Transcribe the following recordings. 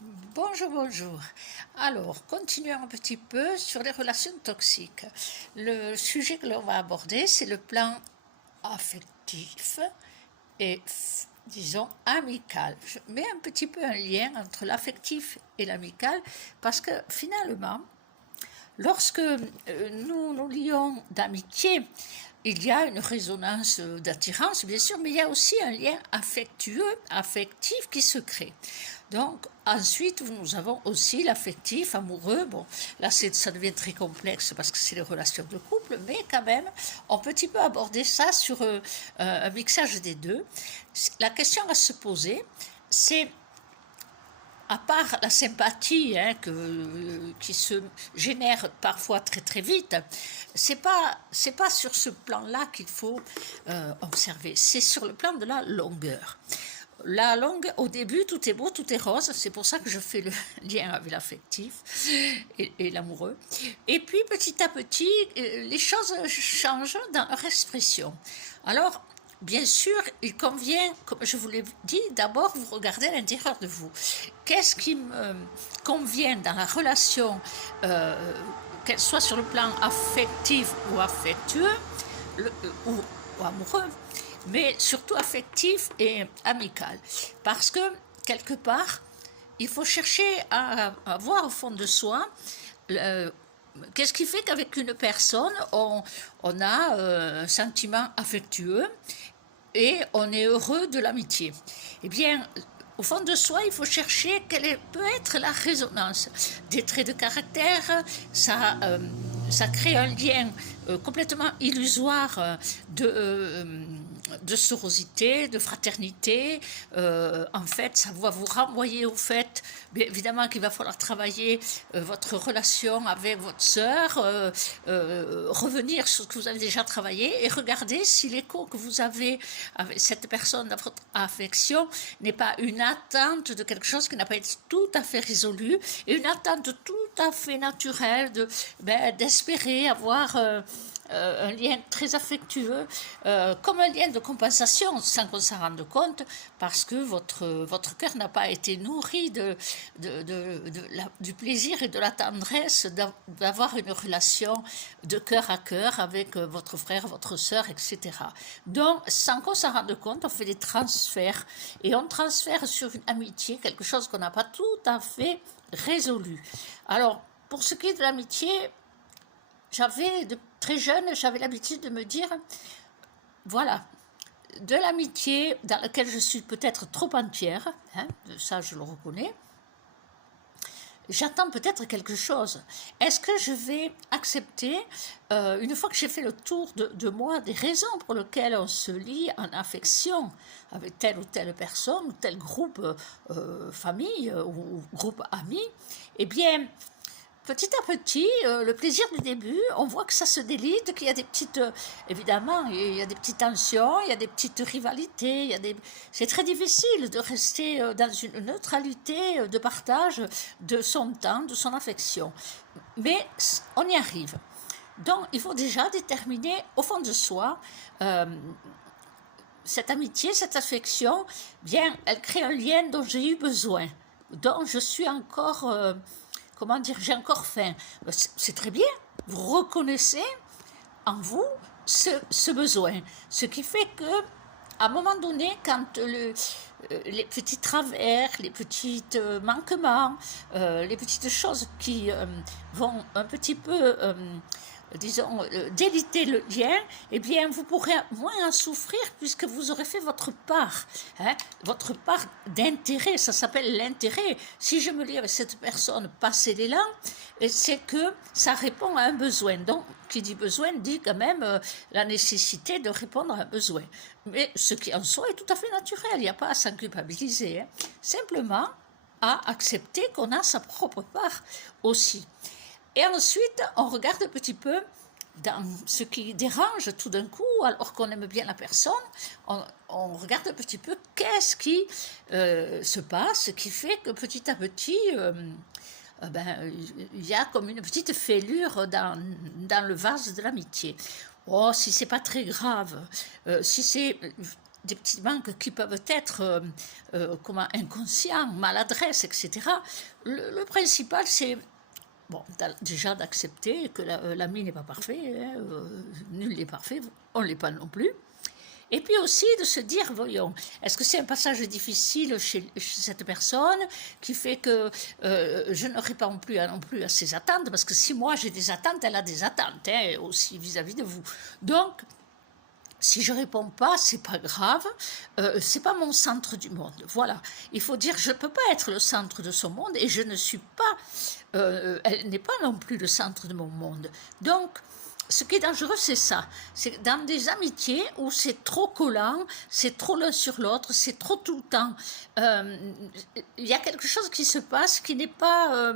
Bonjour, bonjour. Alors, continuons un petit peu sur les relations toxiques. Le sujet que l'on va aborder, c'est le plan affectif et, disons, amical. Je mets un petit peu un lien entre l'affectif et l'amical parce que finalement, lorsque nous nous lions d'amitié, il y a une résonance d'attirance, bien sûr, mais il y a aussi un lien affectueux, affectif qui se crée. Donc, ensuite, nous avons aussi l'affectif, amoureux. Bon, là, ça devient très complexe parce que c'est les relations de couple, mais quand même, on peut un petit peu aborder ça sur un mixage des deux. La question à se poser, c'est à part la sympathie qui se génère parfois très très vite, c'est pas sur ce plan-là qu'il faut observer. C'est sur le plan de la longueur. La longue, au début, tout est beau, tout est rose. C'est pour ça que je fais le lien avec l'affectif et l'amoureux. Et puis, petit à petit, les choses changent dans leur expression. Alors, bien sûr, il convient, comme je vous l'ai dit, d'abord vous regardez à l'intérieur de vous. Qu'est-ce qui me convient dans la relation, qu'elle soit sur le plan affectif ou affectueux, le- ou, ou amoureux, mais surtout affectif et amical. Parce que, quelque part, il faut chercher à voir au fond de soi qu'est-ce qui fait qu'avec une personne, on a un sentiment affectueux et on est heureux de l'amitié. Eh bien, au fond de soi, il faut chercher quelle peut être la résonance. Des traits de caractère, ça crée un lien complètement illusoire de sororité, de fraternité. En fait, ça va vous renvoyer au fait, bien évidemment, qu'il va falloir travailler votre relation avec votre sœur, revenir sur ce que vous avez déjà travaillé et regarder si l'écho que vous avez avec cette personne dans votre affection n'est pas une attente de quelque chose qui n'a pas été tout à fait résolu et une attente tout à fait naturelle d'espérer avoir un lien très affectueux, comme un lien de compensation, sans qu'on s'en rende compte, parce que votre cœur n'a pas été nourri du plaisir et de la tendresse d'avoir une relation de cœur à cœur avec votre frère, votre sœur, etc. Donc, sans qu'on s'en rende compte, on fait des transferts, et on transfère sur une amitié quelque chose qu'on n'a pas tout à fait résolu. Alors, pour ce qui est de l'amitié, de très jeune, j'avais l'habitude de me dire, voilà, de l'amitié dans laquelle je suis peut-être trop entière, ça je le reconnais, j'attends peut-être quelque chose. Est-ce que je vais accepter, une fois que j'ai fait le tour de moi, des raisons pour lesquelles on se lie en affection avec telle ou telle personne, ou tel groupe famille ou groupe amis, eh bien, petit à petit, le plaisir du début, on voit que ça se délite, qu'il y a des petites, évidemment, il y a des petites tensions, il y a des petites rivalités, c'est très difficile de rester dans une neutralité de partage de son temps, de son affection. Mais on y arrive. Donc, il faut déjà déterminer au fond de soi cette amitié, cette affection, bien, elle crée un lien dont j'ai eu besoin, dont je suis encore, comment dire, j'ai encore faim. C'est très bien, vous reconnaissez en vous ce besoin, ce qui fait que, à un moment donné, quand les petits travers, les petits manquements, les petites choses qui vont un petit peu disons, déliter le lien, eh bien, vous pourrez moins en souffrir puisque vous aurez fait votre part, votre part d'intérêt, ça s'appelle l'intérêt. Si je me lie avec cette personne, passer l'élan, c'est que ça répond à un besoin. Donc, qui dit besoin dit quand même la nécessité de répondre à un besoin. Mais ce qui en soi est tout à fait naturel, il n'y a pas à s'en culpabiliser. Simplement, à accepter qu'on a sa propre part aussi. Et ensuite, on regarde un petit peu dans ce qui dérange tout d'un coup, alors qu'on aime bien la personne, on regarde un petit peu qu'est-ce qui se passe, qui fait que petit à petit, il y a comme une petite fêlure dans le vase de l'amitié. Oh, si c'est pas très grave, si c'est des petits manques qui peuvent être inconscients, maladresse, etc. Le principal, c'est bon, déjà d'accepter que l'ami n'est pas parfait, hein, nul n'est parfait, on ne l'est pas non plus. Et puis aussi de se dire, voyons, est-ce que c'est un passage difficile chez cette personne qui fait que je ne réponds plus non plus à ses attentes, parce que si moi j'ai des attentes, elle a des attentes, hein, aussi vis-à-vis de vous. Donc, si je réponds pas, c'est pas grave, c'est pas mon centre du monde. Voilà, il faut dire, je peux pas être le centre de son monde et je ne suis pas, elle n'est pas non plus le centre de mon monde. Donc, ce qui est dangereux, c'est ça. C'est dans des amitiés où c'est trop collant, c'est trop l'un sur l'autre, c'est trop tout le temps. Il y a quelque chose qui se passe qui n'est pas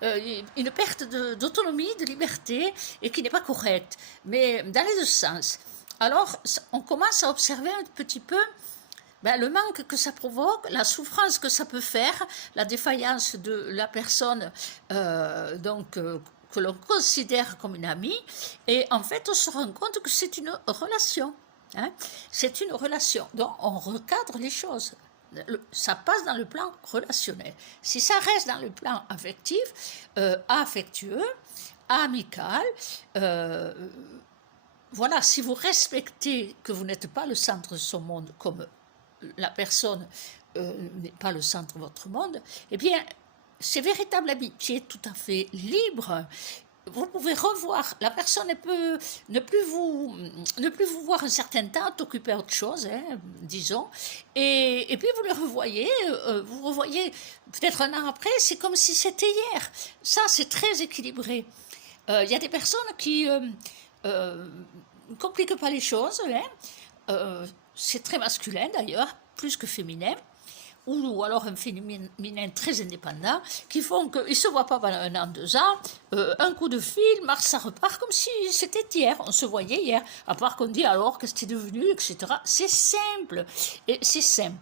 une perte d'autonomie, de liberté, et qui n'est pas correcte, mais dans les deux sens. Alors, on commence à observer un petit peu le manque que ça provoque, la souffrance que ça peut faire, la défaillance de la personne, que l'on considère comme une amie, et en fait on se rend compte que c'est une relation, hein, c'est une relation, donc on recadre les choses, ça passe dans le plan relationnel. Si ça reste dans le plan affectif, affectueux, amical, voilà, si vous respectez que vous n'êtes pas le centre de son monde, comme la personne n'est pas le centre de votre monde, eh bien, c'est véritable amitié tout à fait libre. Vous pouvez revoir, la personne peut ne plus vous voir un certain temps, t'occuper à autre chose, hein, disons, et puis vous revoyez peut-être un an après, c'est comme si c'était hier. Ça, c'est très équilibré. Il y a des personnes qui ne compliquent pas les choses, hein. C'est très masculin d'ailleurs, plus que féminin, ou alors un féminin très indépendant, qui font qu'ils ne se voient pas pendant 1 an, 2 ans, un coup de fil, ça repart comme si c'était hier, on se voyait hier, à part qu'on dit alors qu'est-ce que c'est devenu, etc. C'est simple, et c'est simple.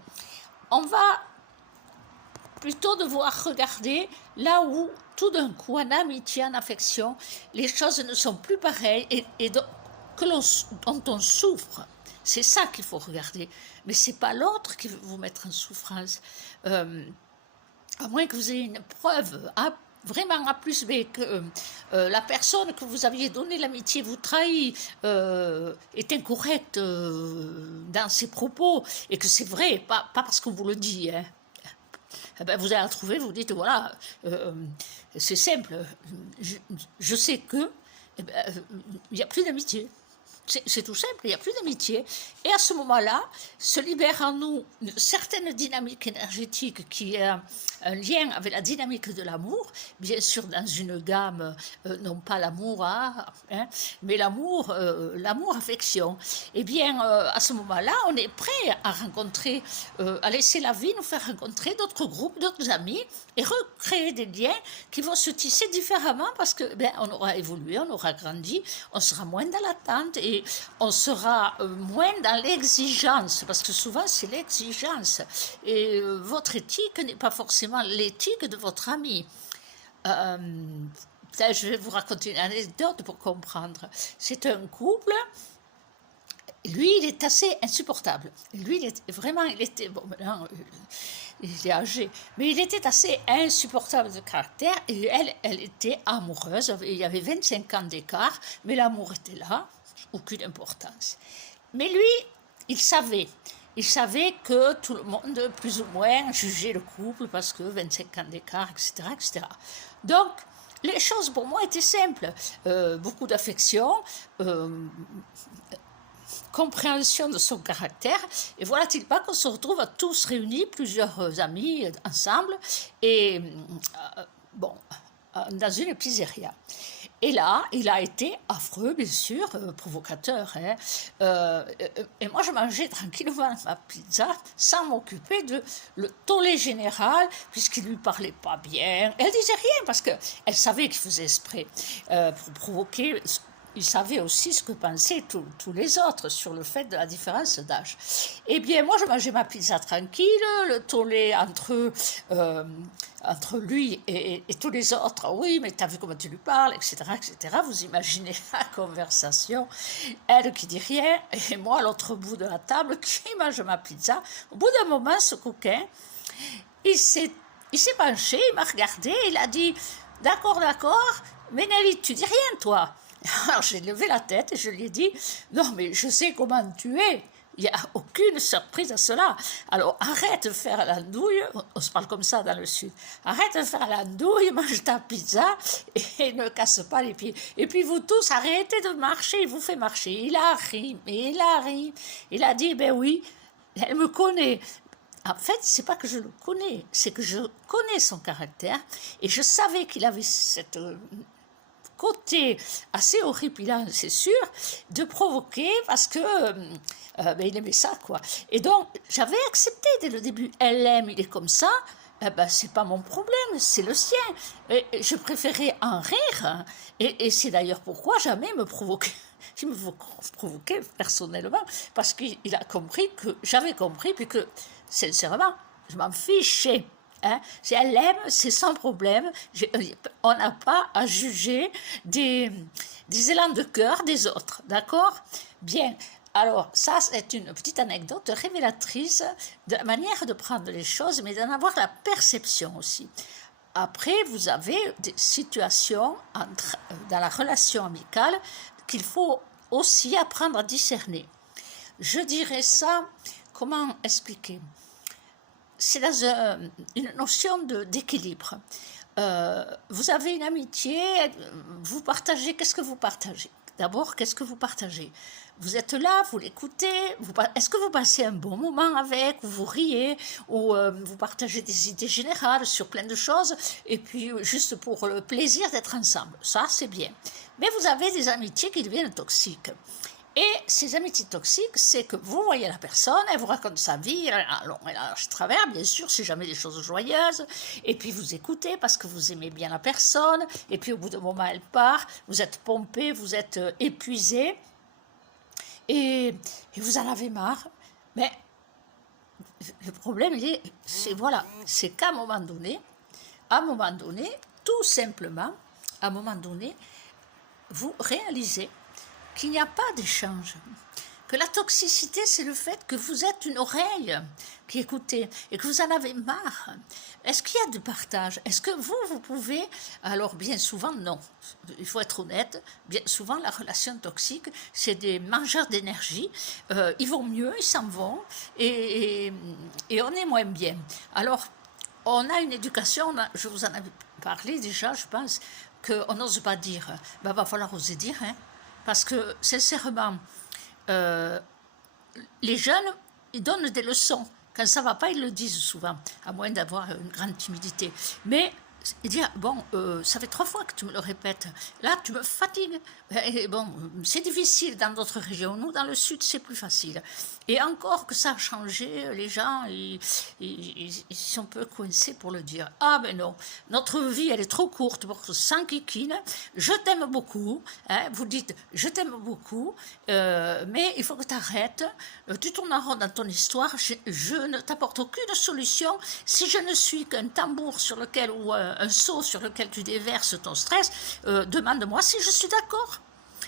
On va plutôt devoir regarder là où, tout d'un coup, en amitié, en affection, les choses ne sont plus pareilles et dont on souffre. C'est ça qu'il faut regarder. Mais ce n'est pas l'autre qui veut vous mettre en souffrance. À moins que vous ayez une preuve vraiment A plus B, que la personne que vous aviez donné l'amitié vous trahit, est incorrecte dans ses propos, et que c'est vrai, pas parce qu'on vous le dit, hein. Vous allez la trouver, vous dites, voilà, c'est simple, je sais que, il n'y a plus d'amitié. C'est tout simple, il n'y a plus d'amitié. Et à ce moment-là, se libère en nous une certaine dynamique énergétique qui a un lien avec la dynamique de l'amour, bien sûr dans une gamme, non pas l'amour, hein, mais l'amour affection. Eh bien, à ce moment-là, on est prêt à rencontrer, à laisser la vie nous faire rencontrer d'autres groupes, d'autres amis, et recréer des liens qui vont se tisser différemment parce que on aura évolué, on aura grandi, on sera moins dans l'attente et on sera moins dans l'exigence, parce que souvent c'est l'exigence, et votre éthique n'est pas forcément l'éthique de votre ami. Je vais vous raconter une anecdote pour comprendre. C'est un couple, lui il est assez insupportable, lui il était bon, maintenant il est âgé, mais il était assez insupportable de caractère, et elle était amoureuse, il y avait 25 ans d'écart, mais l'amour était là, aucune importance. Mais lui, il savait que tout le monde, plus ou moins, jugeait le couple parce que 25 ans d'écart, etc., etc. Donc, les choses pour moi étaient simples. Beaucoup d'affection, compréhension de son caractère, et voilà-t-il pas qu'on se retrouve à tous réunis, plusieurs amis ensemble, et dans une pizzeria. Et là, il a été affreux, bien sûr, provocateur. Et moi, je mangeais tranquillement ma pizza sans m'occuper de le tollé général, puisqu'il ne lui parlait pas bien. Elle disait rien parce qu'elle savait qu'il faisait exprès pour provoquer il savait aussi ce que pensaient tous les autres sur le fait de la différence d'âge. Eh bien, moi, je mangeais ma pizza tranquille, le tollé entre lui et tous les autres. Oui, mais t'as vu comment tu lui parles, etc., etc. Vous imaginez la conversation. Elle qui dit rien, et moi, à l'autre bout de la table, qui mange ma pizza. Au bout d'un moment, ce coquin, il s'est penché, il m'a regardé, il a dit « D'accord, mais Nelly, tu dis rien, toi ?» Alors j'ai levé la tête et je lui ai dit « Non, mais je sais comment tu es, il n'y a aucune surprise à cela. Alors arrête de faire l'andouille, on se parle comme ça dans le sud, arrête de faire l'andouille, mange ta pizza et ne casse pas les pieds. Et puis vous tous, arrêtez de marcher, il vous fait marcher. » Il a ri, il a dit « Ben oui, elle me connaît. » En fait, c'est pas que je le connais, c'est que je connais son caractère et je savais qu'il avait cette côté assez horripilant, c'est sûr, de provoquer parce que il aimait ça, quoi. Et donc, j'avais accepté dès le début. Elle l'aime, il est comme ça. C'est pas mon problème, c'est le sien. Et je préférais en rire. Hein. Et c'est d'ailleurs pourquoi jamais me provoquer. Il me provoquait personnellement parce qu'il a compris que j'avais compris, puis que sincèrement, je m'en fichais. Hein. Si elle l'aime, c'est sans problème. On n'a pas à juger des élans de cœur des autres, d'accord? Bien. Alors, ça, c'est une petite anecdote révélatrice de la manière de prendre les choses, mais d'en avoir la perception aussi. Après, vous avez des situations dans la relation amicale qu'il faut aussi apprendre à discerner. Je dirais ça, comment expliquer? C'est dans une notion d'équilibre. Vous avez une amitié, vous partagez, qu'est-ce que vous partagez? D'abord, qu'est-ce que vous partagez? Vous êtes là, vous l'écoutez, est-ce que vous passez un bon moment avec, ou vous riez, ou vous partagez des idées générales sur plein de choses, et puis juste pour le plaisir d'être ensemble. Ça, c'est bien. Mais vous avez des amitiés qui deviennent toxiques. Et ces amitiés toxiques, c'est que vous voyez la personne, elle vous raconte sa vie, elle lâche travers, bien sûr, c'est jamais des choses joyeuses, et puis vous écoutez parce que vous aimez bien la personne, et puis au bout d'un moment, elle part, vous êtes pompé, vous êtes épuisé, et vous en avez marre. Mais le problème, c'est qu'à un moment donné, tout simplement, à un moment donné, vous réalisez qu'il n'y a pas d'échange, que la toxicité, c'est le fait que vous êtes une oreille qui écoutez et que vous en avez marre. Est-ce qu'il y a du partage? Est-ce que vous pouvez? Alors, bien souvent, non. Il faut être honnête. Bien souvent, la relation toxique, c'est des mangeurs d'énergie. Ils vont mieux, ils s'en vont et on est moins bien. Alors, on a une éducation, je vous en avais parlé déjà, je pense, qu'on n'ose pas dire. Va falloir oser dire, hein. Parce que, sincèrement, les jeunes, ils donnent des leçons. Quand ça ne va pas, ils le disent souvent, à moins d'avoir une grande timidité. Mais dire, ça fait 3 fois que tu me le répètes. Là, tu me fatigues. Et bon, c'est difficile dans d'autres régions. Nous, dans le sud, c'est plus facile. Et encore que ça a changé, les gens, ils sont un peu coincés pour le dire. Ah ben non, notre vie, elle est trop courte pour s'enquiquine. Je t'aime beaucoup. Hein, vous dites, je t'aime beaucoup, mais il faut que tu arrêtes. Tu tournes en rond dans ton histoire. Je ne t'apporte aucune solution si je ne suis qu'un tambour sur lequel, ou un seau sur lequel tu déverses ton stress. Demande-moi si je suis d'accord.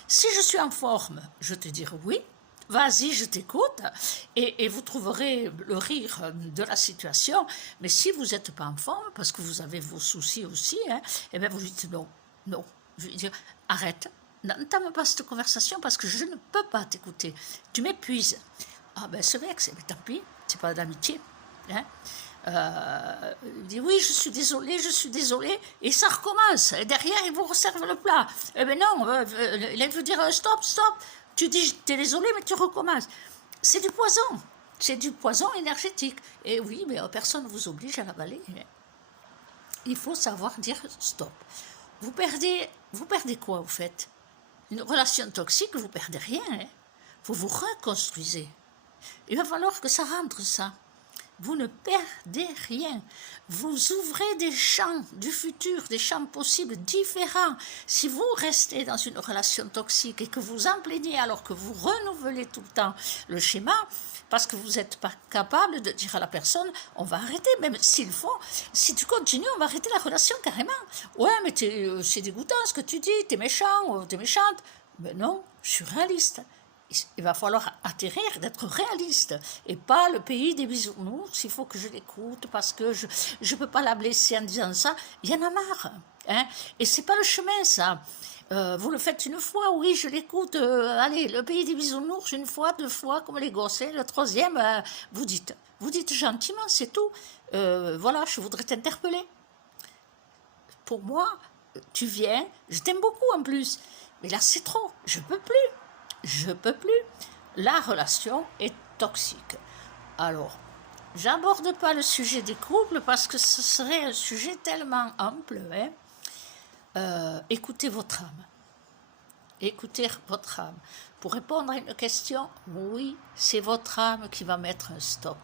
Si je suis en forme, je te dirai oui. Vas-y, je t'écoute, et vous trouverez le rire de la situation. Mais si vous n'êtes pas en forme, parce que vous avez vos soucis aussi, hein, eh bien vous dites non. Je veux dire, arrête, n'entame pas cette conversation parce que je ne peux pas t'écouter. Tu m'épuises. Ah ben c'est vrai que tant pis, c'est pas de l'amitié. Hein. Il dit oui, je suis désolé, et ça recommence. Et derrière, il vous resserve le plat. Eh bien non, il veut dire stop. Tu dis, tu es désolé, mais tu recommences. C'est du poison énergétique. Et oui, mais personne ne vous oblige à l'avaler. Il faut savoir dire stop. Vous perdez quoi, vous faites? Une relation toxique, vous perdez rien. Hein. Vous vous reconstruisez. Il va falloir que ça rentre, ça. vous ne perdez rien. Vous ouvrez des champs du futur, des champs possibles différents. Si vous restez dans une relation toxique et que vous en plaignez alors que vous renouvelez tout le temps le schéma, parce que vous n'êtes pas capable de dire à la personne, on va arrêter, même s'il faut, si tu continues, on va arrêter la relation carrément. Ouais, mais c'est dégoûtant ce que tu dis, t'es méchant, t'es méchante. Mais non, je suis réaliste. Il va falloir atterrir, d'être réaliste, et pas le pays des bisounours, il faut que je l'écoute, parce que je ne peux pas la blesser en disant ça, il y en a marre. Hein, et c'est pas le chemin, ça. Vous le faites une fois, oui, je l'écoute, allez, le pays des bisounours, une fois, deux fois, comme les gosses, hein, le troisième, vous dites gentiment, c'est tout. Voilà, je voudrais t'interpeller. Pour moi, tu viens, je t'aime beaucoup en plus, mais là c'est trop, je peux plus. Je peux plus. La relation est toxique. Alors, j'aborde pas le sujet des couples parce que ce serait un sujet tellement ample. Hein. Écoutez votre âme. Écoutez votre âme. Pour répondre à une question, oui, c'est votre âme qui va mettre un stop.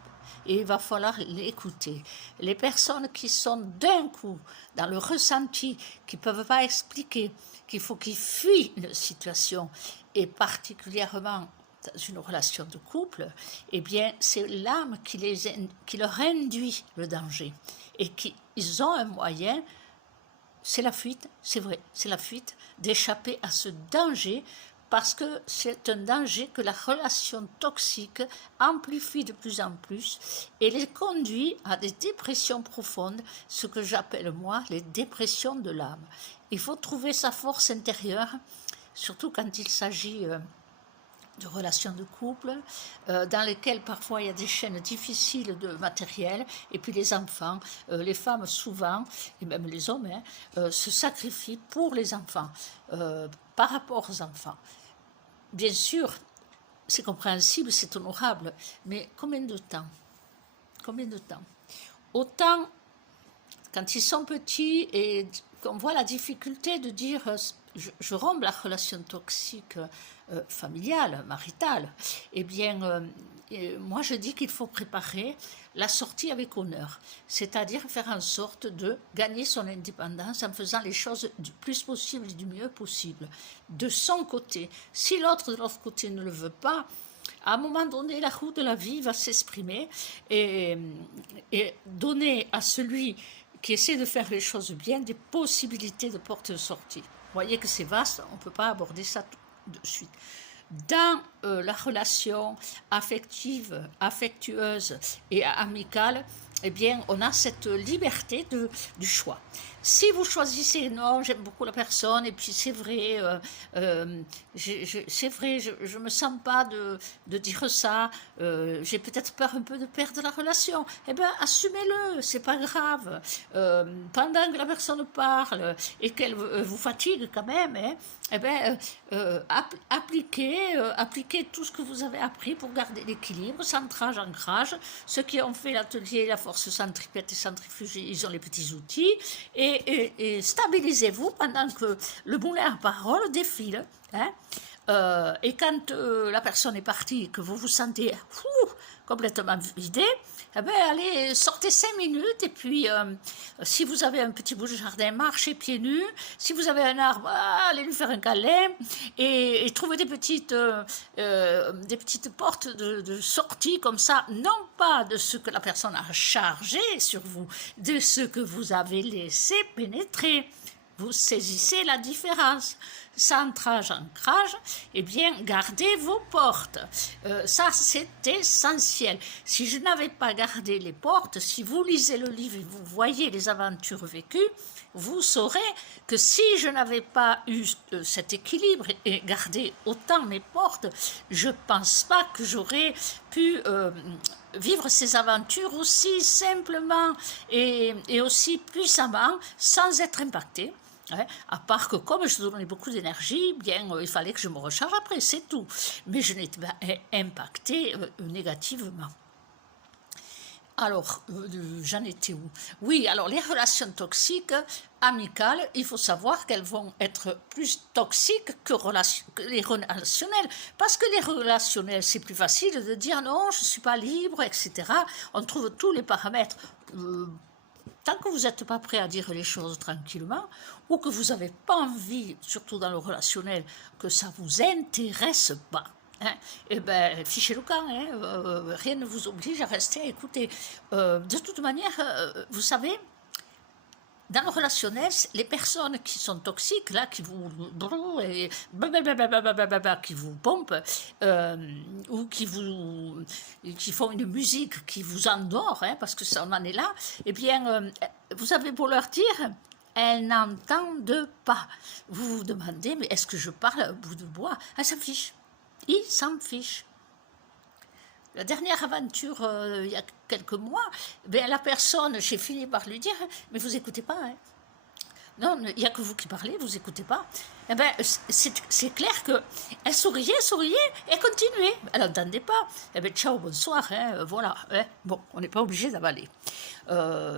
Et il va falloir l'écouter. Les personnes qui sont d'un coup dans le ressenti, qui ne peuvent pas expliquer, qu'il faut qu'ils fuient une situation, et particulièrement dans une relation de couple, eh bien, c'est l'âme qui leur induit le danger. Et qu'ils ont un moyen, c'est la fuite, c'est vrai, c'est la fuite, d'échapper à ce danger, parce que c'est un danger que la relation toxique amplifie de plus en plus et les conduit à des dépressions profondes, ce que j'appelle moi les dépressions de l'âme. Il faut trouver sa force intérieure, surtout quand il s'agit de relations de couple, dans lesquelles parfois il y a des chaînes difficiles de matériel, et puis les enfants, les femmes souvent, et même les hommes, se sacrifient pour les enfants, par rapport aux enfants. Bien sûr, c'est compréhensible, c'est honorable, mais combien de temps? Combien de temps? Autant quand ils sont petits et qu'on voit la difficulté de dire je romps la relation toxique familiale, maritale, eh bien, moi je dis qu'il faut préparer la sortie avec honneur, c'est-à-dire faire en sorte de gagner son indépendance en faisant les choses du plus possible et du mieux possible, de son côté. Si l'autre de l'autre côté ne le veut pas, à un moment donné, la roue de la vie va s'exprimer et donner à celui qui essaie de faire les choses bien des possibilités de porte de sortie. Vous voyez que c'est vaste, on ne peut pas aborder ça tout de suite. Dans la relation affective, affectueuse et amicale, eh bien, on a cette liberté du choix. Si vous choisissez, non, j'aime beaucoup la personne, et puis c'est vrai, je me sens pas de dire ça, j'ai peut-être peur un peu de perdre la relation, eh bien, assumez-le, c'est pas grave. Pendant que la personne parle et qu'elle vous fatigue quand même, hein, eh bien, appliquez tout ce que vous avez appris pour garder l'équilibre, centrage, ancrage. Ceux qui ont fait l'atelier La force centripète et centrifuge, ils ont les petits outils. Et stabilisez-vous pendant que le moulin à parole défile. Hein. Et quand la personne est partie, que vous vous sentez complètement vidé, eh bien, allez, sortez 5 minutes et puis si vous avez un petit bout de jardin, marchez pieds nus. Si vous avez un arbre, allez lui faire un câlin et trouvez des petites portes de sortie comme ça, non pas de ce que la personne a chargé sur vous, de ce que vous avez laissé pénétrer. Vous saisissez la différence. Centrage, ancrage, eh bien, gardez vos portes. Ça, c'est essentiel. Si je n'avais pas gardé les portes, si vous lisez le livre et vous voyez les aventures vécues, vous saurez que si je n'avais pas eu cet équilibre et gardé autant mes portes, je ne pense pas que j'aurais pu vivre ces aventures aussi simplement et aussi puissamment sans être impacté. Ouais, à part que comme je donnais beaucoup d'énergie, bien il fallait que je me recharge après, c'est tout. Mais je n'étais pas impactée négativement. Alors, j'en étais où? Oui, alors les relations toxiques, amicales, il faut savoir qu'elles vont être plus toxiques que les relationnelles. Parce que les relationnels, c'est plus facile de dire non, je ne suis pas libre, etc. On trouve tous les paramètres. Tant que vous n'êtes pas prêt à dire les choses tranquillement, ou que vous n'avez pas envie, surtout dans le relationnel, que ça ne vous intéresse pas, hein, eh bien, fichez le camp, hein, rien ne vous oblige à rester à écouter. De toute manière, vous savez, dans le relationnel, les personnes qui sont toxiques, là, qui vous qui vous pompent, ou qui font une musique qui vous endort, hein, parce que ça on en est là, eh bien, vous avez beau leur dire, elles n'entendent pas. Vous vous demandez, mais est-ce que je parle à bout de bois? Elles s'en fichent. Ils s'en fichent. La dernière aventure, il y a quelques mois, ben, la personne, j'ai fini par lui dire, mais vous écoutez pas, hein. Non, il n'y a que vous qui parlez, vous écoutez pas. Eh ben, c'est clair qu'elle souriait, et continuait. Elle n'entendait pas. Eh ben, ciao, bonsoir, hein, voilà. Hein. Bon, on n'est pas obligé d'avaler.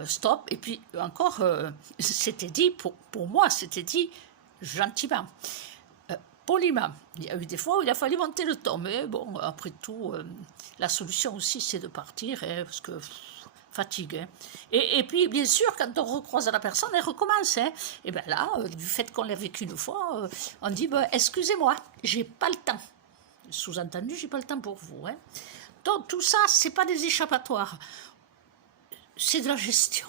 Stop. Et puis, encore, c'était dit, pour moi, c'était dit gentiment. Poliment. Il y a eu des fois où il a fallu monter le ton, mais bon, après tout, la solution aussi, c'est de partir, hein, parce que fatigue. Hein. Et puis, bien sûr, quand on recroise la personne, elle recommence. Hein. Et bien là, du fait qu'on l'a vécu une fois, on dit, ben, excusez-moi, j'ai pas le temps. Sous-entendu, j'ai pas le temps pour vous. Hein. Donc, tout ça, c'est pas des échappatoires. C'est de la gestion.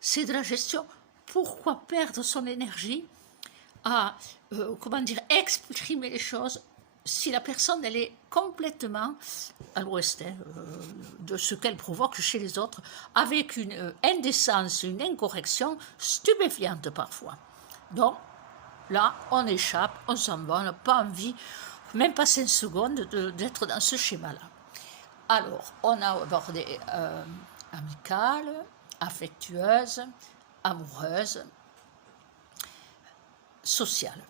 C'est de la gestion. Pourquoi perdre son énergie à comment dire, exprimer les choses si la personne elle est complètement à l'ouest hein, de ce qu'elle provoque chez les autres, avec une indécence, une incorrection stupéfiante parfois. Donc là, on échappe, on s'en va, on n'a pas envie, même pas 5 secondes, d'être dans ce schéma-là. Alors, on a abordé amicale, affectueuse, amoureuse, sociale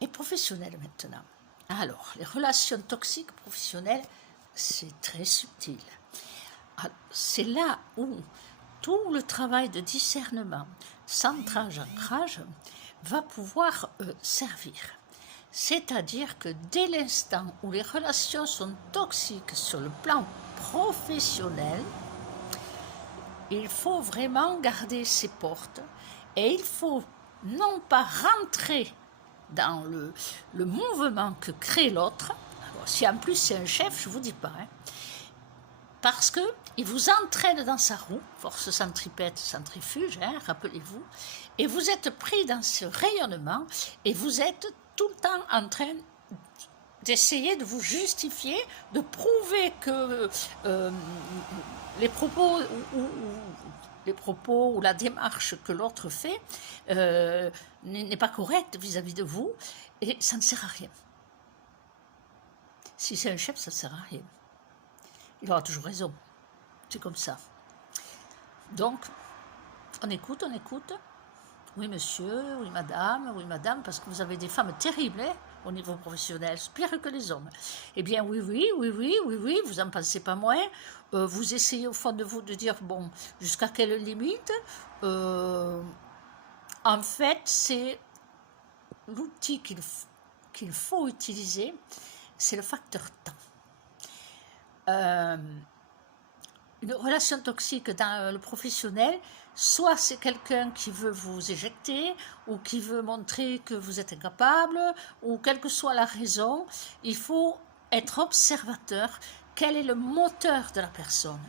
et professionnelle maintenant. Alors, les relations toxiques professionnelles, c'est très subtil. C'est là où tout le travail de discernement, centrage, ancrage, va pouvoir servir. C'est-à-dire que dès l'instant où les relations sont toxiques sur le plan professionnel, il faut vraiment garder ses portes et il faut non pas rentrer dans le mouvement que crée l'autre. Si en plus c'est un chef, je ne vous dis pas, hein, parce qu'il vous entraîne dans sa roue, force centripète, centrifuge, hein, rappelez-vous, et vous êtes pris dans ce rayonnement et vous êtes tout le temps en train d'essayer de vous justifier, de prouver que les propos ou la démarche que l'autre fait n'est pas correcte vis-à-vis de vous, et ça ne sert à rien. Si c'est un chef, ça ne sert à rien. Il aura toujours raison. C'est comme ça. Donc, on écoute. Oui, monsieur, oui, madame, parce que vous avez des femmes terribles, hein, au niveau professionnel, pire que les hommes. Eh bien, oui, vous n'en pensez pas moins. Vous essayez au fond de vous de dire, bon, jusqu'à quelle limite en fait, c'est l'outil qu'il faut utiliser, c'est le facteur temps. Une relation toxique dans le professionnel, soit c'est quelqu'un qui veut vous éjecter ou qui veut montrer que vous êtes incapable, ou quelle que soit la raison, il faut être observateur. Quel est le moteur de la personne?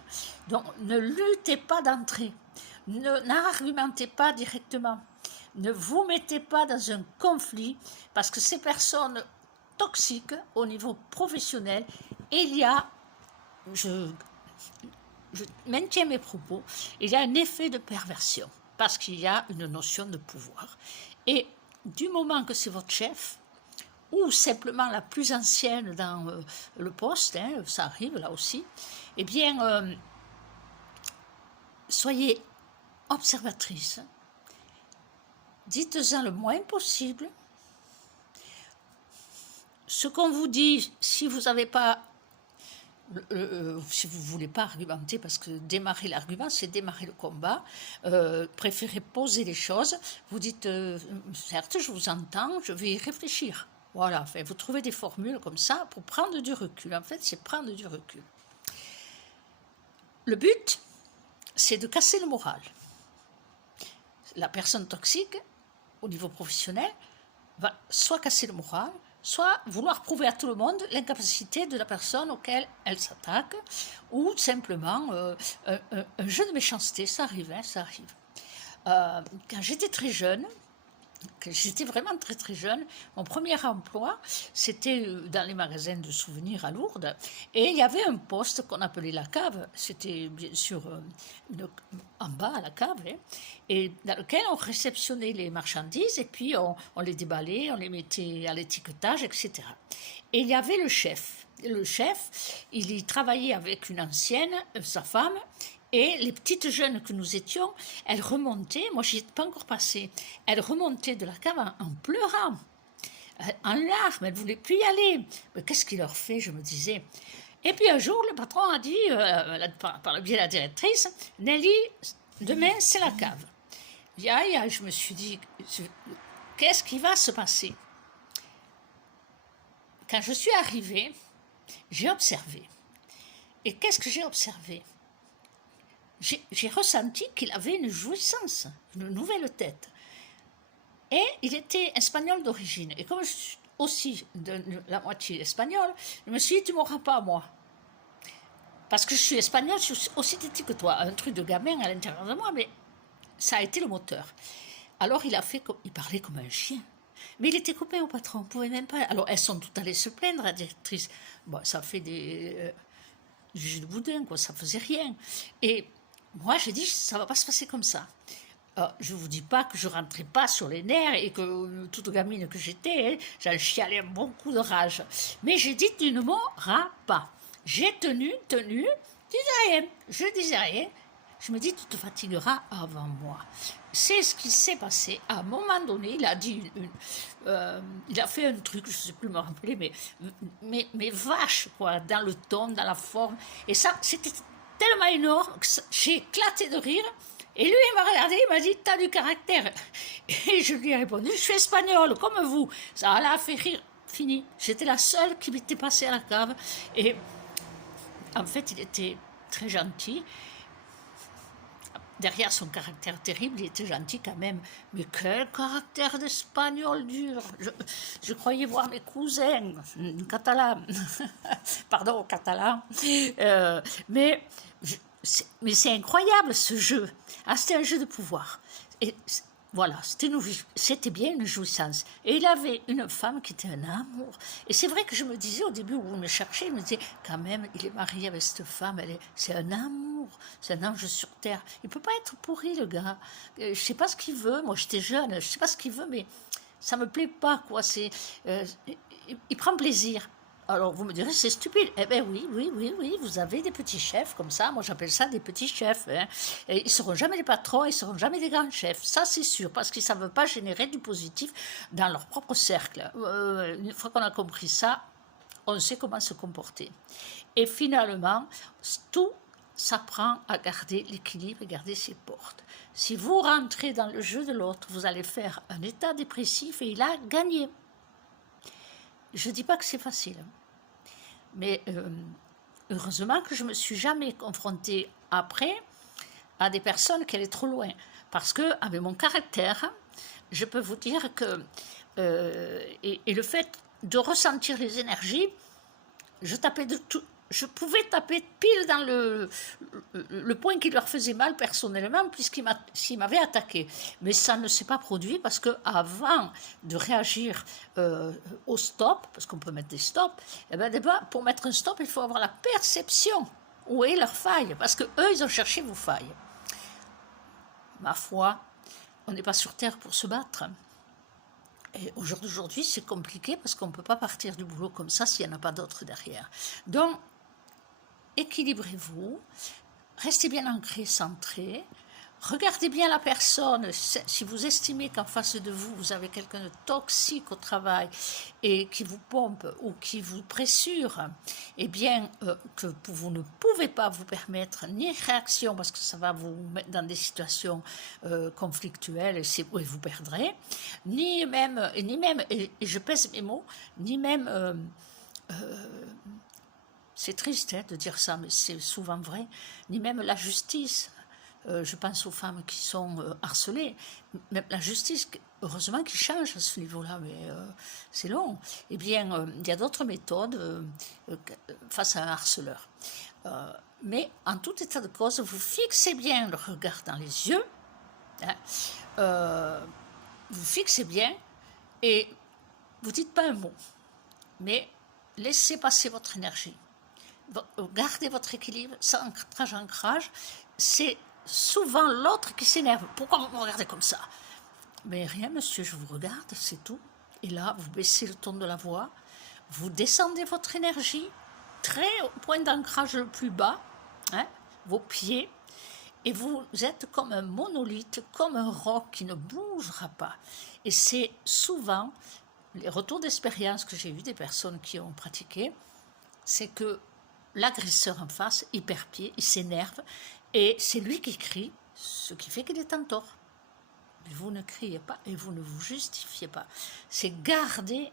Donc ne luttez pas d'entrée, n'argumentez pas directement, ne vous mettez pas dans un conflit, parce que ces personnes toxiques au niveau professionnel, il y a, je maintiens mes propos, il y a un effet de perversion, parce qu'il y a une notion de pouvoir. Et du moment que c'est votre chef, ou simplement la plus ancienne dans le poste, hein, ça arrive là aussi, eh bien, soyez observatrice, dites-en le moins possible. Ce qu'on vous dit, si vous n'avez pas si vous ne voulez pas argumenter, parce que démarrer l'argument, c'est démarrer le combat, préférez poser les choses. Vous dites, certes, je vous entends, je vais y réfléchir. Voilà, enfin, vous trouvez des formules comme ça pour prendre du recul. En fait, c'est prendre du recul. Le but, c'est de casser le moral. La personne toxique, au niveau professionnel, va soit casser le moral, soit vouloir prouver à tout le monde l'incapacité de la personne auquel elle s'attaque, ou simplement un jeu de méchanceté. Ça arrive, hein, ça arrive. Quand j'étais très jeune, j'étais vraiment très très jeune, mon premier emploi, c'était dans les magasins de souvenirs à Lourdes, et il y avait un poste qu'on appelait la cave, c'était bien sûr en bas à la cave, hein, et dans lequel on réceptionnait les marchandises, et puis on les déballait, on les mettait à l'étiquetage, etc. Et il y avait le chef. Le chef, il y travaillait avec une ancienne, sa femme, et les petites jeunes que nous étions, elles remontaient, moi je n'y étais pas encore passée, elles remontaient de la cave en pleurant, en larmes, elles ne voulaient plus y aller. Mais qu'est-ce qu'il leur fait, je me disais. Et puis un jour, le patron a dit, par le biais de la directrice, Nelly, demain c'est la cave. Je me suis dit, qu'est-ce qui va se passer? Quand je suis arrivée, j'ai observé. Et qu'est-ce que j'ai observé? J'ai ressenti qu'il avait une jouissance, une nouvelle tête. Et il était espagnol d'origine. Et comme je suis aussi de la moitié espagnole, je me suis dit, tu ne m'auras pas à moi. Parce que je suis espagnole, je suis aussi têtue que toi. Un truc de gamin à l'intérieur de moi, mais ça a été le moteur. Alors il parlait comme un chien. Mais il était copain au patron, on ne pouvait même pas. Alors elles sont toutes allées se plaindre, la directrice. Bon, ça fait du jus de boudin, quoi, ça faisait rien. Et moi, j'ai dit, ça ne va pas se passer comme ça. Je ne vous dis pas que je ne rentrais pas sur les nerfs et que toute gamine que j'étais, hein, j'en chialais un bon coup de rage. Mais j'ai dit, tu ne m'auras pas. J'ai tenu, je disais rien. Je me dis, tu te fatigueras avant moi. C'est ce qui s'est passé. À un moment donné, il a dit, il a fait un truc, je ne sais plus me rappeler, mais vache, quoi, dans le ton, dans la forme. Et ça, c'était tellement énorme que j'ai éclaté de rire. Et lui, il m'a regardé, il m'a dit, t'as du caractère. Et je lui ai répondu, je suis espagnole, comme vous. Ça l'a fait rire. Fini. J'étais la seule qui m'était passée à la cave. Et en fait, il était très gentil. Derrière son caractère terrible, il était gentil quand même. Mais quel caractère d'espagnol dur! Je croyais voir mes cousins catalans. Pardon, catalans. Mais c'est incroyable ce jeu. Ah, c'était un jeu de pouvoir. Et voilà, c'était bien une jouissance. Et il avait une femme qui était un amour. Et c'est vrai que je me disais au début où on me cherchait, je me disais, quand même, il est marié avec cette femme, c'est un amour, c'est un ange sur terre. Il ne peut pas être pourri, le gars. Je ne sais pas ce qu'il veut, moi j'étais jeune, je ne sais pas ce qu'il veut, mais ça ne me plaît pas, quoi. Il prend plaisir. Alors vous me direz, c'est stupide. Eh bien oui, vous avez des petits chefs comme ça, moi j'appelle ça des petits chefs. Hein. Et ils ne seront jamais des patrons, ils ne seront jamais des grands chefs, ça c'est sûr, parce qu'ils ne savent pas générer du positif dans leur propre cercle. Une fois qu'on a compris ça, on sait comment se comporter. Et finalement, tout s'apprend à garder l'équilibre et garder ses portes. Si vous rentrez dans le jeu de l'autre, vous allez faire un état dépressif et il a gagné. Je ne dis pas que c'est facile. Mais heureusement que je ne me suis jamais confrontée après à des personnes qui allaient trop loin. Parce qu'avec mon caractère, je peux vous dire que... et le fait de ressentir les énergies, je pouvais taper pile dans le point qui leur faisait mal personnellement, s'il m'avait attaqué. Mais ça ne s'est pas produit parce qu'avant de réagir au stop, parce qu'on peut mettre des stops, et bien pour mettre un stop, il faut avoir la perception où est leur faille, parce qu'eux, ils ont cherché vos failles. Ma foi, on n'est pas sur Terre pour se battre. Et aujourd'hui, c'est compliqué parce qu'on ne peut pas partir du boulot comme ça s'il n'y en a pas d'autres derrière. Donc, équilibrez-vous, restez bien ancré, centré, regardez bien la personne. Si vous estimez qu'en face de vous, vous avez quelqu'un de toxique au travail et qui vous pompe ou qui vous pressure, eh bien, que vous ne pouvez pas vous permettre ni réaction, parce que ça va vous mettre dans des situations conflictuelles et vous perdrez, ni même, et je pèse mes mots, ni même... c'est triste de dire ça, mais c'est souvent vrai, ni même la justice. Je pense aux femmes qui sont harcelées, même la justice, heureusement qui change à ce niveau-là, mais c'est long. Eh bien, il y a d'autres méthodes face à un harceleur. Mais en tout état de cause, vous fixez bien le regard dans les yeux, hein, vous fixez bien et vous ne dites pas un mot, mais laissez passer votre énergie. Gardez votre équilibre, sans ancrage, c'est souvent l'autre qui s'énerve. Pourquoi vous me regardez comme ça? Mais rien, monsieur, je vous regarde, c'est tout. Et là, vous baissez le ton de la voix, vous descendez votre énergie, très au point d'ancrage le plus bas, hein, vos pieds, et vous êtes comme un monolithe, comme un roc qui ne bougera pas. Et c'est souvent, les retours d'expérience que j'ai eu des personnes qui ont pratiqué, c'est que l'agresseur en face, il perd pied, il s'énerve, et c'est lui qui crie, ce qui fait qu'il est en tort. Mais vous ne criez pas et vous ne vous justifiez pas. C'est gardez-vous,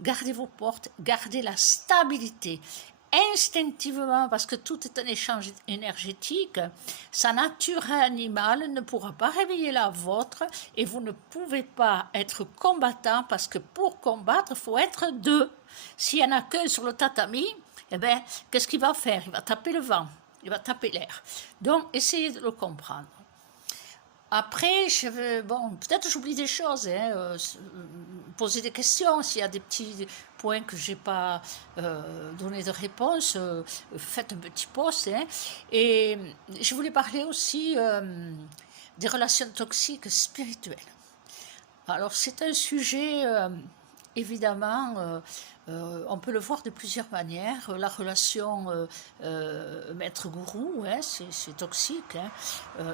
gardez vos portes, gardez la stabilité. Instinctivement, parce que tout est un échange énergétique, sa nature animale ne pourra pas réveiller la vôtre et vous ne pouvez pas être combattant parce que pour combattre, il faut être deux. S'il n'y en a qu'un sur le tatami, eh bien, qu'est-ce qu'il va faire? Il va taper le vent, il va taper l'air. Donc, essayez de le comprendre. Après, peut-être j'oublie des choses, hein, poser des questions, s'il y a des petits points que je n'ai pas donné de réponse, faites un petit post. Hein. Et je voulais parler aussi des relations toxiques spirituelles. Alors c'est un sujet, évidemment, on peut le voir de plusieurs manières. La relation maître-gourou, hein, c'est toxique, hein,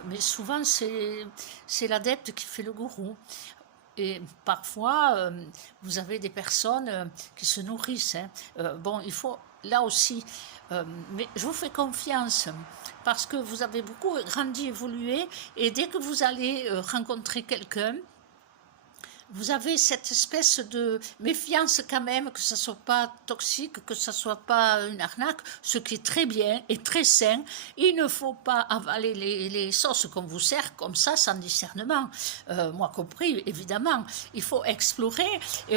mais souvent c'est l'adepte qui fait le gourou. Et parfois, vous avez des personnes qui se nourrissent. Hein. Bon, il faut, là aussi, mais je vous fais confiance parce que vous avez beaucoup grandi, évolué, et dès que vous allez rencontrer quelqu'un, vous avez cette espèce de méfiance quand même, que ça ne soit pas toxique, que ça ne soit pas une arnaque, ce qui est très bien et très sain. Il ne faut pas avaler les sauces qu'on vous sert comme ça, sans discernement. Moi compris, évidemment. Il faut explorer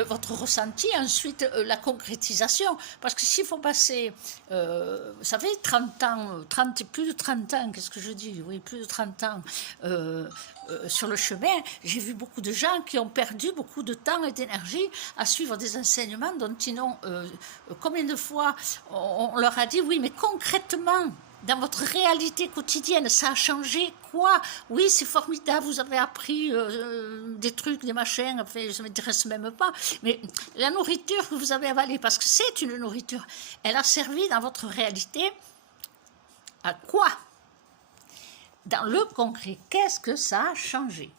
votre ressenti, ensuite la concrétisation. Parce que s'il faut passer, vous savez, 30 ans, plus de 30 ans, qu'est-ce que je dis? Oui, plus de 30 ans sur le chemin, j'ai vu beaucoup de gens qui ont perdu beaucoup de temps et d'énergie à suivre des enseignements dont ils n'ont... combien de fois on leur a dit, oui, mais concrètement, dans votre réalité quotidienne, ça a changé quoi? Oui, c'est formidable, vous avez appris des trucs, des machins, enfin, je ne m'intéresse même pas, mais la nourriture que vous avez avalée, parce que c'est une nourriture, elle a servi dans votre réalité à quoi? Dans le concret, qu'est-ce que ça a changé?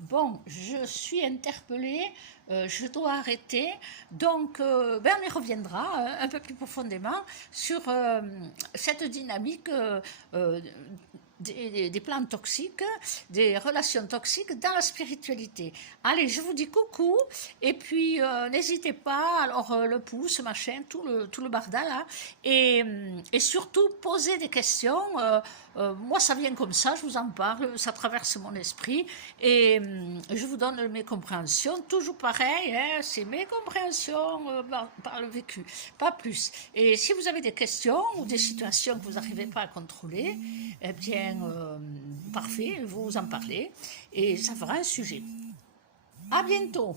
Bon, je suis interpellée, je dois arrêter, donc on y reviendra un peu plus profondément sur cette dynamique des plans toxiques, des relations toxiques dans la spiritualité. Allez, je vous dis coucou, et puis n'hésitez pas, alors le pouce, machin, tout le barda là, et surtout posez des questions. Moi ça vient comme ça, je vous en parle, ça traverse mon esprit, et je vous donne mes compréhensions, toujours pareil, hein, c'est mes compréhensions par le vécu, pas plus. Et si vous avez des questions ou des situations que vous n'arrivez pas à contrôler, eh bien, parfait, vous en parlez et ça fera un sujet. À bientôt.